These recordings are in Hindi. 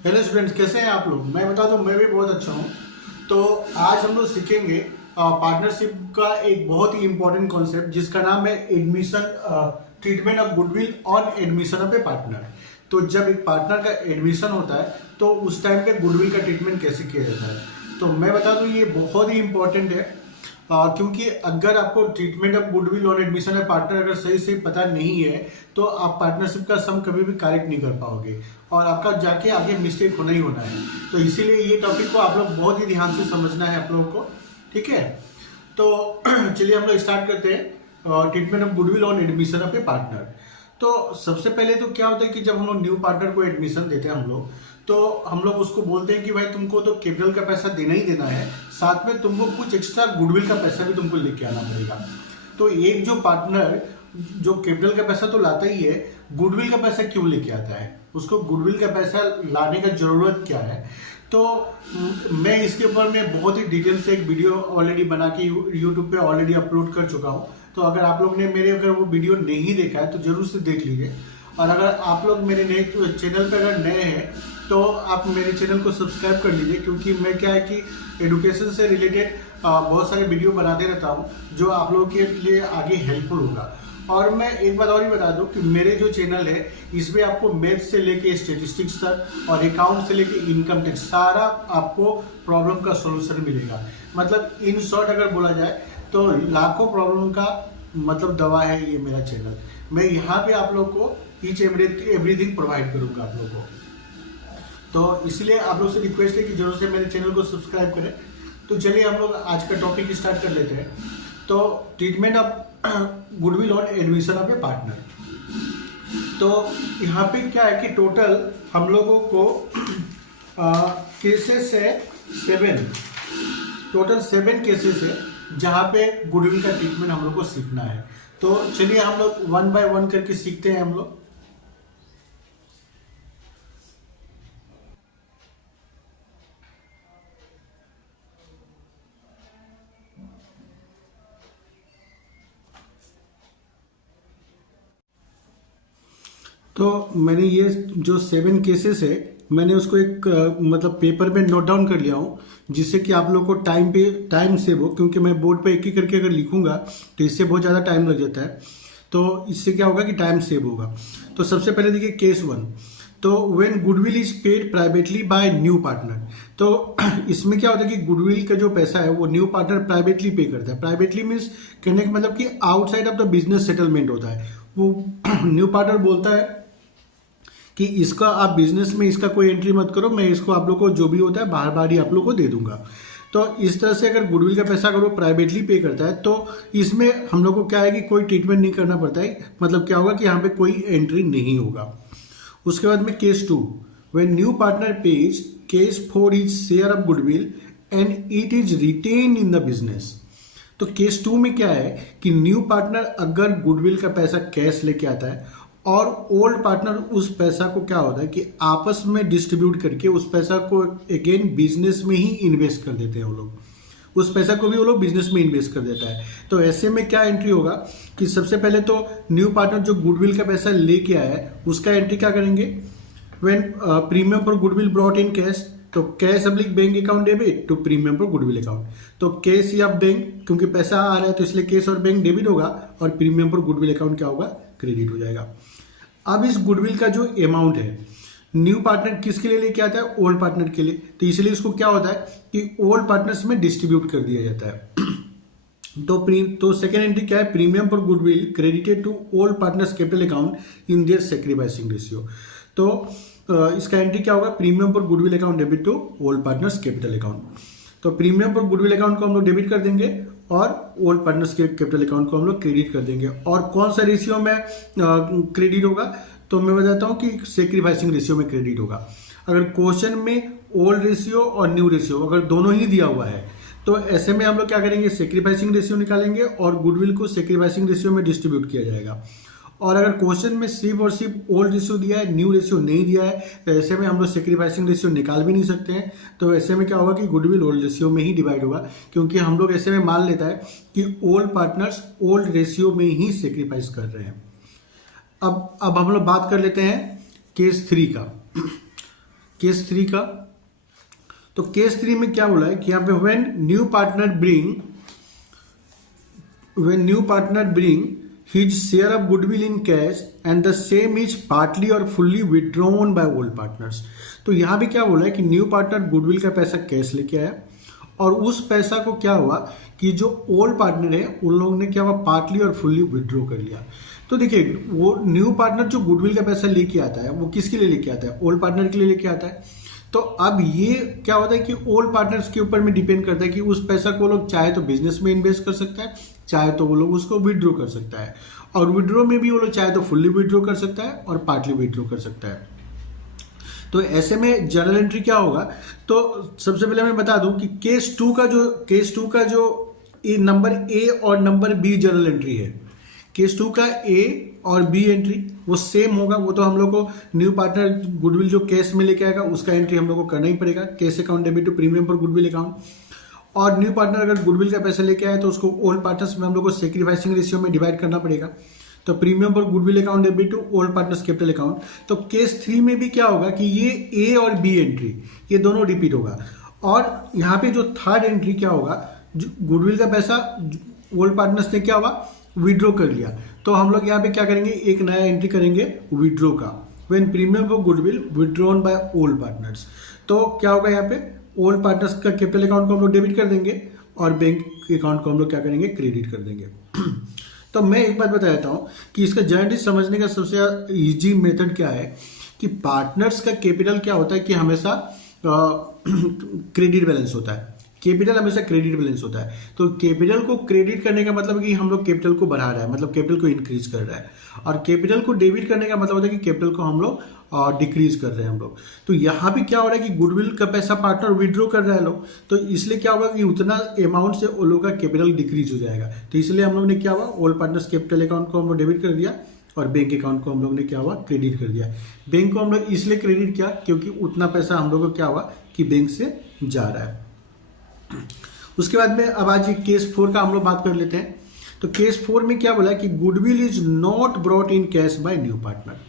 हेलो स्टूडेंट्स, कैसे हैं आप लोग। मैं बता दूं, मैं भी बहुत अच्छा हूं। तो आज हम लोग सीखेंगे पार्टनरशिप का एक बहुत ही इंपॉर्टेंट कॉन्सेप्ट जिसका नाम है admission treatment of goodwill on admission of A partner. तो जब एक पार्टनर का एडमिशन होता है तो उस टाइम पे गुडविल का ट्रीटमेंट कैसे किया जाता है। तो मैं बता दूं, ये बहुत ही इंपॉर्टेंट है। क्योंकि अगर आपको treatment of goodwill on admission है पार्टनर अगर सही से पता नहीं है तो आप पार्टनरशिप का सम कभी भी करेक्ट नहीं कर पाओगे और आपका जाके आगे मिस्टेक होना ही होना है। तो इसीलिए ये टॉपिक को आप लोग बहुत ही ध्यान से समझना है आप लोगों को। ठीक है, तो चलिए हम लोग स्टार्ट करते हैं treatment of goodwill on admission of A partner. तो सबसे पहले तो क्या होता है कि जब हम लोग न्यू पार्टनर को एडमिशन देते हैं तो हम लोग उसको बोलते हैं कि भाई तुमको तो कैपिटल का पैसा देना ही देना है, साथ में तुमको कुछ एक्स्ट्रा गुडविल का पैसा भी तुमको लेके आना पड़ेगा। तो एक जो पार्टनर जो कैपिटल का पैसा तो लाता ही है, गुडविल का पैसा क्यों लेके आता है, उसको गुडविल का पैसा लाने का जरूरत क्या है। तो मैं इसके ऊपर में बहुत ही डिटेल से एक वीडियो ऑलरेडी बना के यूट्यूब पे ऑलरेडी अपलोड कर चुका हूँ। तो अगर आप लोग ने मेरे अगर वो वीडियो नहीं देखा है तो जरूर से देख लीजिए। और अगर आप लोग मेरे नए चैनल पे अगर नए हैं तो आप मेरे चैनल को सब्सक्राइब कर लीजिए, क्योंकि मैं क्या है कि एडुकेशन से रिलेटेड बहुत सारे वीडियो बनाते रहता हूँ जो आप लोगों के लिए आगे हेल्पफुल होगा। और मैं एक बात और ही बता दूं कि मेरे जो चैनल है इसमें आपको मैथ से लेके स्टेटिस्टिक्स तक और अकाउंट से लेके इनकम टैक्स सारा आपको प्रॉब्लम का सॉल्यूशन मिलेगा। मतलब इन शॉर्ट अगर बोला जाए तो लाखों प्रॉब्लम का मतलब दवा है ये मेरा चैनल। मैं यहाँ पे आप लोग को ईच एवरीथिंग प्रोवाइड करूंगा आप लोग को। तो इसलिए आप लोग से रिक्वेस्ट है कि जरूर से मेरे चैनल को सब्सक्राइब करें। तो चलिए हम लोग आज का टॉपिक स्टार्ट कर लेते हैं। तो treatment of goodwill on admission of A partner. तो यहाँ पे क्या है कि टोटल हम लोगों को केसेस है 7, टोटल 7 केसेस है जहाँ पे गुडविल का ट्रीटमेंट हम लोग को सीखना है। तो चलिए हम लोग 1 बाय 1 करके सीखते हैं हम लोग। तो मैंने ये जो 7 केसेस है मैंने उसको एक मतलब पेपर पे नोट डाउन कर लिया हूँ, जिससे कि आप लोग को टाइम सेव हो। क्योंकि मैं बोर्ड पे एक ही करके अगर लिखूंगा तो इससे बहुत ज़्यादा टाइम लग जाता है। तो इससे क्या होगा कि टाइम सेव होगा। तो सबसे पहले देखिए केस 1। तो when goodwill is paid privately by new partner. तो इसमें क्या होता है कि गुडविल का जो पैसा है वो न्यू पार्टनर प्राइवेटली पे करता है। प्राइवेटली मीन्स कहने का मतलब कि outside of the business settlement होता है। वो न्यू पार्टनर बोलता है कि इसका आप बिजनेस में इसका कोई एंट्री मत करो, मैं इसको आप लोग को जो भी होता है बाहर बाहर ही आप लोग को दे दूंगा। तो इस तरह से अगर गुडविल का पैसा अगर वो प्राइवेटली पे करता है तो इसमें हम लोग को क्या है कि कोई ट्रीटमेंट नहीं करना पड़ता है। मतलब क्या होगा कि यहाँ पे कोई एंट्री नहीं होगा। उसके बाद में case 2, when new partner pays case 4 is share of goodwill and it is retained in the business. तो केस 2 में क्या है कि न्यू पार्टनर अगर गुडविल का पैसा कैश लेके आता है और ओल्ड पार्टनर उस पैसा को क्या होता है कि आपस में डिस्ट्रीब्यूट करके उस पैसा को अगेन बिजनेस में ही इन्वेस्ट कर देते हैं वो लोग। उस पैसा को भी वो लोग बिजनेस में इन्वेस्ट कर देता है। तो ऐसे में क्या एंट्री होगा कि सबसे पहले तो न्यू पार्टनर जो गुडविल का पैसा लेके आया है उसका एंट्री क्या करेंगे, when premium for goodwill brought in cash. तो कैश अब्लिक bank account debit to premium for goodwill account. तो कैश या बैंक, क्योंकि पैसा आ रहा है तो इसलिए कैश और बैंक डेबिट होगा और प्रीमियम फॉर गुडविल अकाउंट क्या होगा, क्रेडिट हो जाएगा। अब इस गुडविल का जो अमाउंट है न्यू पार्टनर किसके लिए लेके आता है, ओल्ड पार्टनर के लिए। तो इसलिए इसको क्या होता है कि ओल्ड पार्टनर्स में डिस्ट्रीब्यूट कर दिया जाता है। तो सेकेंड एंट्री क्या है, premium for goodwill credited to old partners capital account in their sacrificing ratio. तो इसका एंट्री क्या होगा, premium for goodwill account debit to old partners capital account. तो प्रीमियम फॉर गुडविल अकाउंट को हम लोग डेबिट कर देंगे और ओल्ड पार्टनर्स के कैपिटल अकाउंट को हम लोग क्रेडिट कर देंगे। और कौन सा रेशियो में क्रेडिट होगा, तो मैं बताता हूं कि सेक्रीफाइसिंग रेशियो में क्रेडिट होगा। अगर क्वेश्चन में ओल्ड रेशियो और न्यू रेशियो अगर दोनों ही दिया हुआ है तो ऐसे में हम लोग क्या करेंगे, सेक्रीफाइसिंग रेशियो निकालेंगे और गुडविल को सेक्रीफाइसिंग रेशियो में डिस्ट्रीब्यूट किया जाएगा। और अगर क्वेश्चन में सिर्फ और सिर्फ ओल्ड रेशियो दिया है, न्यू रेशियो नहीं दिया है, तो ऐसे में हम लोग सेक्रीफाइसिंग रेशियो निकाल भी नहीं सकते हैं। तो ऐसे में क्या होगा कि गुडविल ओल्ड रेशियो में ही डिवाइड होगा, क्योंकि हम लोग ऐसे में मान लेता है कि ओल्ड पार्टनर्स ओल्ड रेशियो में ही सेक्रीफाइस कर रहे हैं। अब हम लोग बात कर लेते हैं केस 3 का। केस 3 का। तो केस 3 में क्या बोला है कि यहाँ पे when new partner bring his share of goodwill in cash and the same is partly or fully withdrawn by old partners। तो यहाँ भी क्या बोला है कि न्यू पार्टनर गुडविल का पैसा कैश लेके आया और उस पैसा को क्या हुआ कि जो ओल्ड पार्टनर है उन लोगों ने क्या हुआ पार्टली और फुल्ली विड्रॉ कर लिया। तो देखिए वो न्यू पार्टनर जो गुडविल का पैसा लेके आता है वो किसके लिए लेके आता है, ओल्ड पार्टनर के लिए लेके आता है। तो अब ये क्या होता है कि ओल्ड पार्टनर्स के ऊपर में डिपेंड करता है कि उस पैसा को लोग चाहे तो बिजनेस में इन्वेस्ट कर सकता है, चाहे तो वो लोग उसको विड्रॉ कर सकता है, और विड्रॉ में भी वो लोग चाहे तो फुल्ली विड्रॉ कर सकता है और पार्टली विड्रॉ कर सकता है। तो ऐसे में जर्नल एंट्री क्या होगा, तो सबसे पहले मैं बता दूं कि केस टू का जो नंबर ए और नंबर बी जर्नल एंट्री है, केस 2 का ए और बी एंट्री वो सेम होगा। वो तो हम लोग को न्यू पार्टनर गुडविल जो केस में लेके आएगा उसका एंट्री हम लोग को करना ही पड़ेगा, case account debit to premium for goodwill account. और न्यू पार्टनर अगर गुडविल का पैसा लेके आए तो उसको ओल्ड पार्टनर्स में हम लोग को सेक्रीफाइसिंग रेशियो में डिवाइड करना पड़ेगा। तो premium for goodwill account debit to old partners capital account. तो केस 3 में भी क्या होगा कि ये ए और बी एंट्री ये दोनों रिपीट होगा। और यहाँ पे जो थर्ड एंट्री क्या होगा, गुडविल का पैसा ओल्ड पार्टनर्स ने क्या हुआ विड्रॉ कर लिया, तो हम लोग यहाँ पे क्या करेंगे एक नया एंट्री करेंगे विड्रॉ का, when premium for goodwill withdrawn by old partners. तो क्या होगा यहाँ पे ओल्ड पार्टनर्स का कैपिटल अकाउंट को हम लोग डेबिट कर देंगे और बैंक अकाउंट को हम लोग क्या करेंगे क्रेडिट कर देंगे। तो मैं एक बात बता देता हूँ कि इसका जर्नली समझने का सबसे इजी मेथड क्या है कि पार्टनर्स का कैपिटल क्या होता है कि हमेशा क्रेडिट बैलेंस होता है, कैपिटल हमेशा क्रेडिट बैलेंस होता है। तो कैपिटल को क्रेडिट करने का मतलब कि हम लोग कैपिटल को बढ़ा रहा है, मतलब कैपिटल को इंक्रीज कर रहा है, और कैपिटल को डेबिट करने का मतलब होता है कि कैपिटल को हम लोग डिक्रीज कर रहे हैं हम लोग। तो यहाँ भी क्या हो रहा है कि गुडविल का पैसा पार्टनर विड्रॉ कर रहा है लोग, तो इसलिए क्या होगा कि उतना अमाउंट से वो लोग का कैपिटल डिक्रीज हो जाएगा। तो इसलिए हम लोग ने क्या हुआ ओल्ड पार्टनर्स कैपिटल अकाउंट को हम लोग डेबिट कर दिया और बैंक अकाउंट को हम लोग ने क्या हुआ क्रेडिट कर दिया। बैंक को हम लोग इसलिए क्रेडिट किया क्योंकि उतना पैसा हम लोग को क्या हुआ कि बैंक से जा रहा है। उसके बाद में अब आज केस 4 का हम लोग बात कर लेते हैं। तो केस 4 में क्या बोला कि goodwill is not brought in cash by new partner.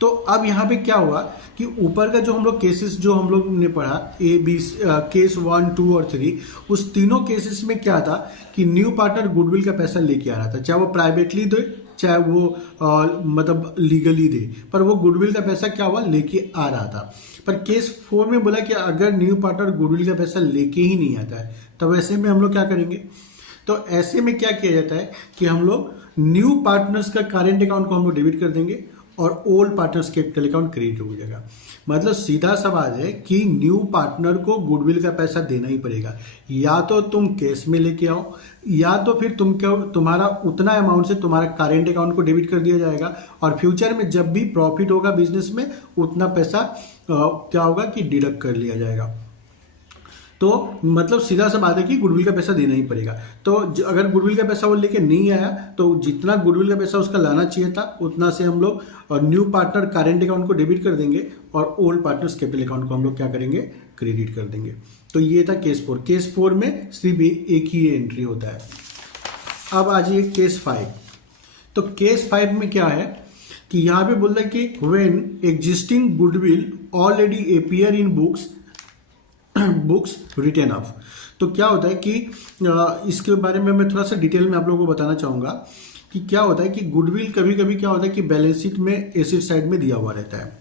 तो अब यहाँ पे क्या हुआ कि ऊपर का जो हम लोग केसेस जो हम लोग ने पढ़ा ए बी केस 1, 2 और 3, उस तीनों केसेस में क्या था कि न्यू पार्टनर गुडविल का पैसा लेके आ रहा था, चाहे वो प्राइवेटली दे चाहे वो मतलब लीगली दे, पर वो गुडविल का पैसा क्या हुआ लेके आ रहा था। पर केस 4 में बोला कि अगर न्यू पार्टनर गुडविल का पैसा लेके ही नहीं आता है तब ऐसे में हम लोग क्या करेंगे। तो ऐसे में क्या किया जाता है कि हम लोग न्यू पार्टनर्स का करेंट अकाउंट को हम लोग डेबिट कर देंगे और old partners capital account credit हो जाएगा। मतलब सीधा सवाल है कि न्यू पार्टनर को गुडविल का पैसा देना ही पड़ेगा, या तो तुम कैश में लेके आओ या तो फिर तुम्हारा उतना अमाउंट से तुम्हारा करेंट अकाउंट को डेबिट कर दिया जाएगा और फ्यूचर में जब भी प्रॉफिट होगा बिजनेस में उतना पैसा क्या होगा कि डिडक्ट कर लिया जाएगा। तो मतलब सीधा सा बात है कि गुडविल का पैसा देना ही पड़ेगा। तो अगर गुडविल का पैसा वो लेके नहीं आया तो जितना गुडविल का पैसा उसका लाना चाहिए था उतना से हम लोग न्यू पार्टनर करेंट अकाउंट को डेबिट कर देंगे और ओल्ड पार्टनर्स कैपिटल अकाउंट को हम लोग क्या करेंगे क्रेडिट कर देंगे। तो ये था केस 4। केस 4 में सिर्फ एक ही एंट्री होता है। अब आ जाइए केस 5। तो केस 5 में क्या है कि यहाँ पे बोल रहा है कि when existing goodwill already appear in books written off. तो क्या होता है कि इसके बारे में मैं थोड़ा सा डिटेल में आप लोगों को बताना चाहूँगा कि क्या होता है कि गुडविल कभी कभी क्या होता है कि बैलेंस शीट में एसेट साइड में दिया हुआ रहता है।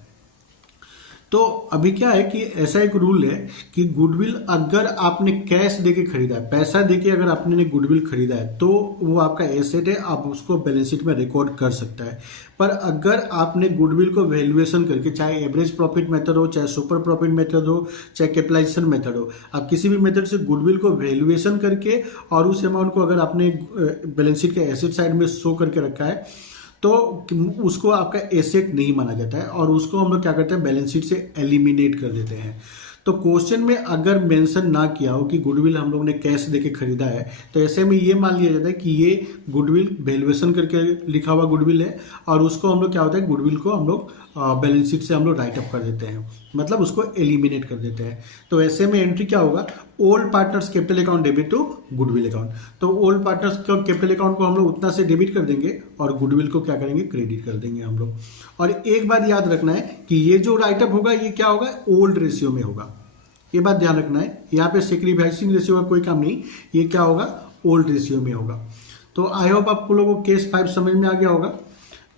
तो अभी क्या है कि ऐसा एक रूल है कि गुडविल अगर आपने कैश देके खरीदा है, पैसा देके अगर आपने गुडविल खरीदा है तो वो आपका एसेट है, आप उसको बैलेंस शीट में रिकॉर्ड कर सकता है। पर अगर आपने गुडविल को वैल्यूएशन करके, चाहे एवरेज प्रॉफिट मेथड हो, चाहे सुपर प्रॉफिट मेथड हो, चाहे कैपिटलाइजेशन मेथड हो, आप किसी भी मेथड से गुडविल को वैल्यूएशन करके और उस अमाउंट को अगर आपने बैलेंस शीट के एसेट साइड में शो करके रखा है तो उसको आपका एसेट नहीं माना जाता है और उसको हम लोग क्या करते हैं बैलेंस शीट से एलिमिनेट कर देते हैं। तो क्वेश्चन में अगर मेंशन ना किया हो कि गुडविल हम लोग ने कैश देके खरीदा है तो ऐसे में ये मान लिया जाता है कि ये गुडविल वैल्यूएशन करके लिखा हुआ गुडविल है और उसको हम लोग क्या होता है गुडविल को हम लोग बैलेंस शीट से हम लोग राइट अप कर देते हैं, मतलब उसको एलिमिनेट कर देते हैं। तो ऐसे में एंट्री क्या होगा, old partners capital account debit to goodwill account. तो ओल्ड पार्टनर्स का कैपिटल अकाउंट को हम लोग उतना से डेबिट कर देंगे और गुडविल को क्या करेंगे, क्रेडिट कर देंगे हम लोग। और एक बात याद रखना है कि ये जो राइटअप होगा ये क्या होगा, ओल्ड रेशियो में होगा, ये बात ध्यान रखना है। यहाँ पे सेक्रीफाइसिंग रेशियो का कोई काम नहीं, ये क्या होगा, ओल्ड रेशियो में होगा। तो आई होप आपको लोगों को केस 5 समझ में आ गया होगा।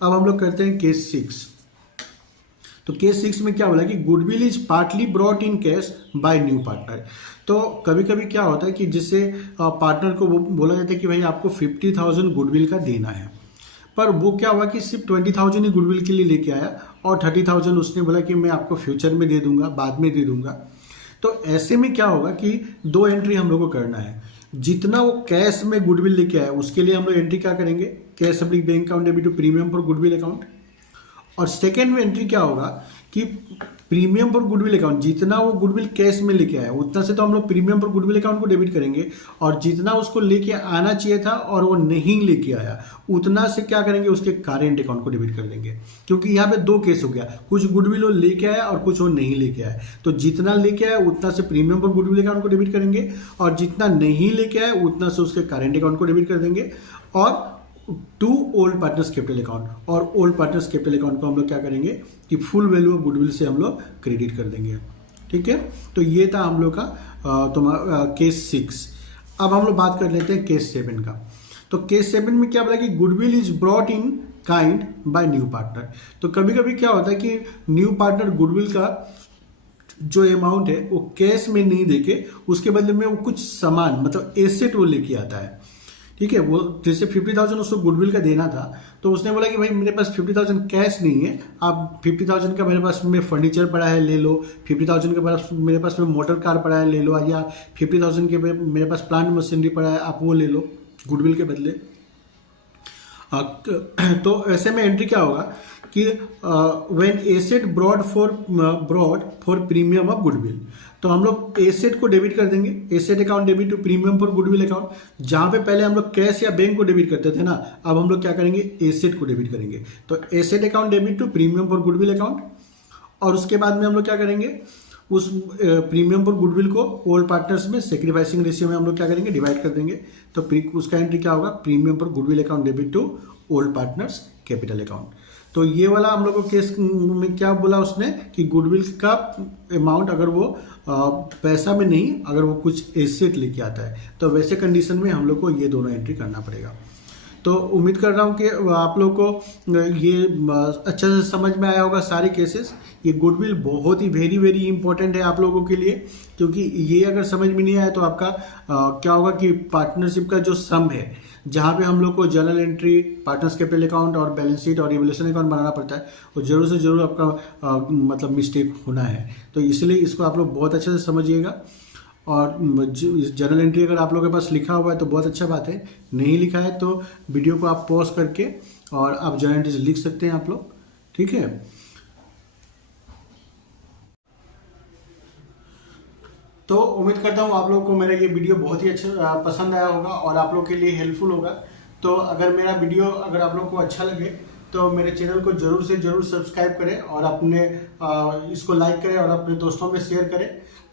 अब हम लोग करते हैं केस 6। तो केस 6 में क्या बोला कि goodwill is partly brought in cash by new partner. तो कभी कभी क्या होता है कि जिससे पार्टनर को बोला जाता है कि भाई आपको 50,000 गुडविल का देना है, पर वो क्या हुआ कि सिर्फ 20,000 ही गुडविल के लिए लेके आया और 30,000 उसने बोला कि मैं आपको फ्यूचर में दे दूंगा, बाद में दे दूंगा। तो ऐसे में क्या होगा कि 2 एंट्री हम लोग को करना है। जितना वो कैश में गुडविल लेके आया उसके लिए हम लोग एंट्री क्या करेंगे, cash public bank account debit to premium for goodwill account. और सेकेंड में एंट्री क्या होगा कि प्रीमियम फॉर गुडविल अकाउंट, जितना वो गुडविल कैश में लेके आया उतना से तो हम लोग प्रीमियम फॉर गुडविल अकाउंट को डेबिट करेंगे, और जितना उसको लेके आना चाहिए था और वो नहीं लेके आया उतना से क्या करेंगे, उसके करेंट अकाउंट को डेबिट कर देंगे। क्योंकि यहाँ पे 2 केस हो गया, कुछ गुडविल वो लेके आया और कुछ वो नहीं लेके आया। तो जितना लेके आया उतना से प्रीमियम फॉर गुडविल अकाउंट को डेबिट करेंगे, और जितना नहीं लेके आया उतना से उसके करेंट अकाउंट को डेबिट कर देंगे। और to old partners capital account, और ओल्ड पार्टनर्स कैपिटल अकाउंट को हम लोग क्या करेंगे कि फुल वैल्यू ऑफ गुडविल से हम लोग क्रेडिट कर देंगे। ठीक है, तो ये था हम लोग का तुम्हारा केस 6। अब हम लोग बात कर लेते हैं केस 7 का। तो केस 7 में क्या बोला कि goodwill is brought in kind by new partner. तो कभी कभी क्या होता है कि न्यू पार्टनर गुडविल का जो अमाउंट है वो कैश में नहीं देके उसके बदले में वो कुछ सामान मतलब एसेट वो लेके आता है। ठीक है, वो जैसे 50,000 उसको गुडविल का देना था, तो उसने बोला कि भाई मेरे पास 50,000 कैश नहीं है, आप 50,000 का मेरे पास में फर्नीचर पड़ा है ले लो, 50,000 के पास मेरे पास में मोटर कार पड़ा है ले लो, या 50,000 के मेरे पास प्लांट मशीनरी पड़ा है आप वो ले लो गुडविल के बदले। तो ऐसे में एंट्री क्या होगा कि when asset brought for premium of goodwill. तो हम लोग एसेट को डेबिट कर देंगे, asset account debit to premium for goodwill account. जहां पे पहले हम लोग कैश या बैंक को डेबिट करते थे ना, अब हम लोग क्या करेंगे, एसेट को डेबिट करेंगे। तो asset account debit to premium for goodwill account, और उसके बाद में हम लोग क्या करेंगे, उस प्रीमियम फॉर गुडविल को ओल्ड पार्टनर्स में सेक्रीफाइसिंग रेशियो में हम लोग क्या करेंगे, डिवाइड कर देंगे। तो उसका एंट्री क्या होगा, premium for goodwill account debit to old partners capital account. तो ये वाला हम लोग को केस में क्या बोला उसने कि गुडविल का अमाउंट अगर वो पैसा में नहीं, अगर वो कुछ एसेट लेके आता है, तो वैसे कंडीशन में हम लोग को ये दोनों एंट्री करना पड़ेगा। तो उम्मीद कर रहा हूँ कि आप लोग को ये अच्छे से समझ में आया होगा सारे केसेस। ये गुडविल बहुत ही वेरी वेरी इंपॉर्टेंट है आप लोगों के लिए, क्योंकि ये अगर समझ में नहीं आया तो आपका क्या होगा कि पार्टनरशिप का जो सम है, जहाँ पे हम लोग को journal entry, partners capital account और बैलेंस शीट और रिवोल्यूशन अकाउंट बनाना पड़ता है, वो जरूर से जरूर आपका मतलब मिस्टेक होना है। तो इसलिए इसको आप लोग बहुत अच्छे से समझिएगा। और जर्नल एंट्री अगर आप लोगों के पास लिखा हुआ है तो बहुत अच्छा बात है, नहीं लिखा है तो वीडियो को आप पॉज करके और आप जर्नल एंट्री लिख सकते हैं आप लोग। ठीक है, तो उम्मीद करता हूँ आप लोगों को मेरा ये वीडियो बहुत ही अच्छा पसंद आया होगा और आप लोग के लिए हेल्पफुल होगा। तो अगर मेरा वीडियो अगर आप लोग को अच्छा लगे तो मेरे चैनल को जरूर से जरूर सब्सक्राइब करें और अपने इसको लाइक करें और अपने दोस्तों में शेयर करें।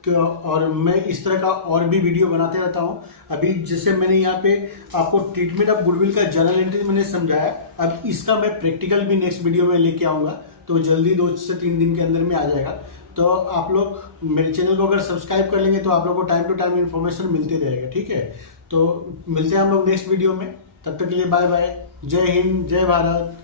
और मैं इस तरह का और भी वीडियो बनाते रहता हूँ। अभी जैसे मैंने यहाँ पे आपको ट्रीटमेंट ऑफ गुडविल का जर्नल एंट्री मैंने समझाया, अब इसका मैं प्रैक्टिकल भी नेक्स्ट वीडियो में लेके आऊँगा, तो जल्दी 2 से 3 दिन के अंदर में आ जाएगा। तो आप लोग मेरे चैनल को अगर सब्सक्राइब कर लेंगे तो आप लोग को टाइम टू टाइम इन्फॉर्मेशन मिलती रहेगा। ठीक है, तो मिलते हैं हम लोग नेक्स्ट वीडियो में, तब तक के लिए बाय बाय, जय हिंद, जय भारत।